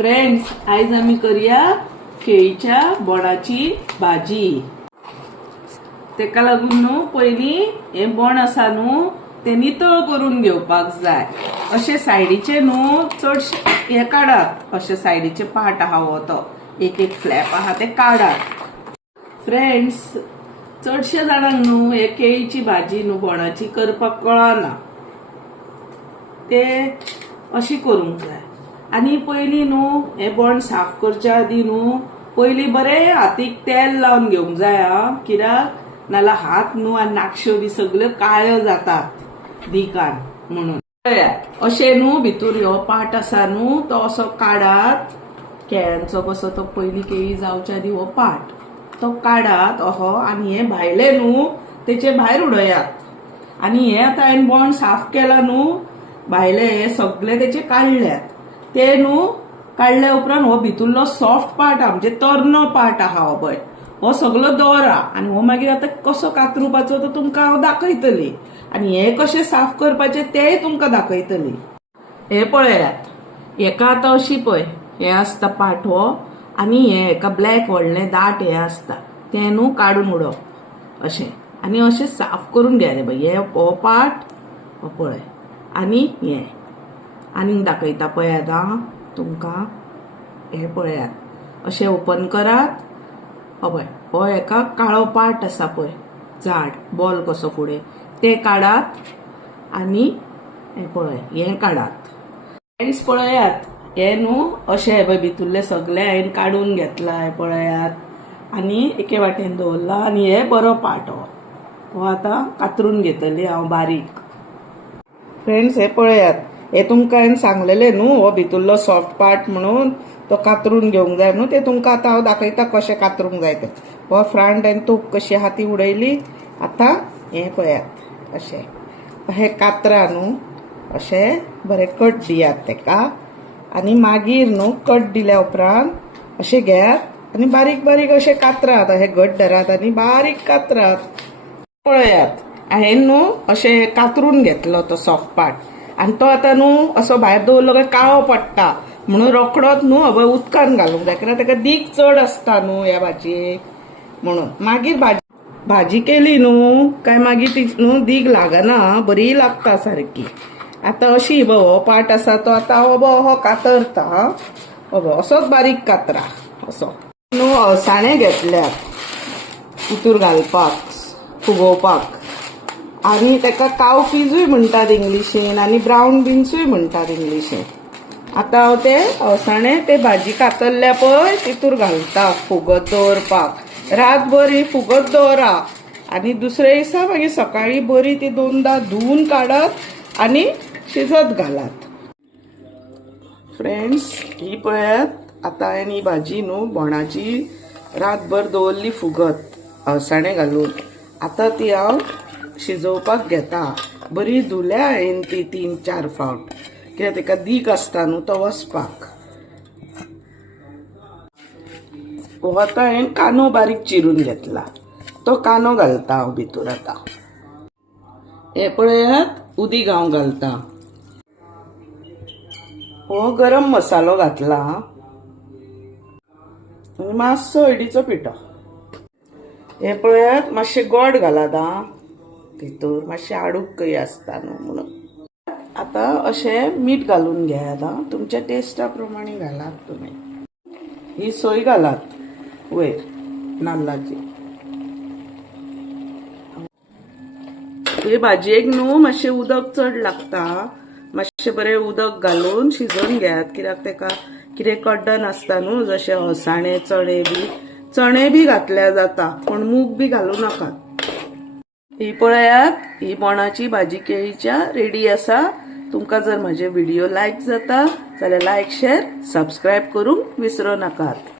Friends, आज आम्ही करूया केळीच्या बोंडाची भाजी। तेका लागून न्हू पहिली हे बोंड आसा न्हू ते नितळ करून घेवपाक जाय। अशे सायडीचे न्हू चडशे हे काढात, अशे सायडीचे पार्ट आहा हो तो एक एक फ्लॅप आहा ते काढात। फ्रेंड्स, चडशे जाणांक न्हू हे केळीची भाजी न्हू बोंडाची करपाक कळना, ते अशी करूंक जाय। आणि पहिली न्हू हे बोंड साफ करच्या आधी न्हू पहिली बरे हातीक तेल लावन घेवंक जाय कित्याक नाल्यार हात न्हू आनी नाक्षो बी सगळ्यो काळ्यो जातात दिकान म्हणून। अशे न्हू भितूर ह्यो पार्ट आसा न्हू तो असो काढात, केळ्यांचो कसो तो पहिली केळी जावच्या आधी हो पार्ट तो काढात अहो, आणि हे भायले न्हू तेचे भायर उडयात। आणि हे आता हांवें बोंड साफ केला न्हू, भायले हे सगळे तेचे काढल्यात। ते न्हू काढल्या उपरांत हो भितुरलो सॉफ्ट पार्ट आहा म्हणजे तर्नो पार्ट आहा हो पळय, हो सगळो दवरा। आणि हो मागीर आता कसो कातरुपाचो तो तुमकां हांव दाखयतली, आणि हे कशे साफ करपाचे तेय तुमकां दाखयतली। हे पळयात, हेका आता अशी पळय हे आसता पार्ट हो, आणि हे हेका ब्लॅक व्हडले दाट हे आसता ते न्हू काढून उडोवप अशें, आणि अशें साफ करून घेयाले बाई। हे हो पार्ट हो पळय, आणि हे आनीक दाखयता पळयात तुमकां। हे पळयात, अशें ओपन करात, पळय हो हेका काळो पार्ट आसा पळय जाड बॉल कसो फुडें ते काढात, आणि हे पळय हे काढात। फ्रेंड्स पळयात, हे न्हू अशें हे पळय भितुरले सगळे हांवें काढून घेतला, हे पळयात, आणि एके वाटेन दवरला। आणि हे बरो पार्ट हो आता कातरून घेतली हांव बारीक। फ्रेंड्स हे पळयात, हे तुमकां हांवें सांगलेले न्हू हो भितुरलो सॉफ्ट पार्ट म्हणून तो कातरून घेवंक जाय न्हू, ते तुमकां आतां हांव दाखयता कशें कातरूंक जाय ते। हो फ्रंट हांवें तूप कशी आहा ती उडयली। आतां हे पळयात अशें हे कातरा न्हू अशें बरें कट दियात तेका, आणि मागीर न्हू कट दिल्या उपरांत अशें घेयात आणि बारीक बारीक अशें कातरात, हे घट धरात आणि बारीक कातरात। पळयात, हांवें न्हू अशें कातरून घेतलो तो सॉफ्ट पार्ट, आणि तो आता न्हू असो भायर दवरलो काय काळो पडटा म्हणून रोखडोच न्हू हबय उदकान घालूंक जाय, कित्याक ताका दीक चड आसता न्हू ह्या भाजयेक म्हणून। मागीर भाजी केली न्हू काय मागीर ती न्हू दीक लागना, बरी लागता सारकी। आता अशी हो पार्ट आसा तो आता हो कातरता, असोच बारीक कातरा असो। न्हू अळसाणे घेतल्यात भितूर घालपाक फुगोवपाक, आणि तेका काव पिजूय म्हणटात इंग्लिशीन, आणि ब्राउन बीन्सूय म्हणटात इंग्लिशीन। आता हांव ते अळसाणे ते भाजी कातरल्या पळय तितूर घालता फुगत दवरपाक। रातभर ही फुगत दवरा, आणि दुसऱ्या दिसा मागीर सकाळी बरी ती दोनदा धुवन काढात आणि शिजत घालात। फ्रेंड्स ही पळयात, आता हांवें ही भाजी न्हू बोंडाची रातभर दवरली फुगत अळसाणे घालून। आता ती हांव शिजोवपाक घेता। बरी धुल्या हांवें ती 3-4 फावट, कित्याक तेका दीक आसता न्हू तो वचपाक। हो आता हांवें कांदो बारीक चिरून घेतला, तो कांदो घालता हांव भितूर आता। हे पळयात उदीक हांव घालता, हो गरम मसालो घातला, आनी मातसो हळदीचो पिठो। हे पळयात मातशें गोड घालात भितूर, मातशें आडूक कही आसता न्हू म्हणून। आता अशें मीठ घालून घेयात, तुमच्या टेस्टा प्रमाणे घालात तुमी। ही सोय घालात वयर नाल्लाची। हे भाजयेक न्हू मातशें उदक चड लागता, मातशें बरें उदक घालून शिजोवन घेयात, कित्याक तेका कितें कड्डण आसता न्हू, जशें अळसाणे चणे बी घातल्या जाता, पण मूग बी घालूं नाकात। ही पळयात, ही बोंडाची भाजी केळीच्या रेडी आसा। तुमकां जर म्हजे व्हिडिओ लायक जाता जाल्यार लायक शेअर सबस्क्राईब करूंक विसरूं नाकात।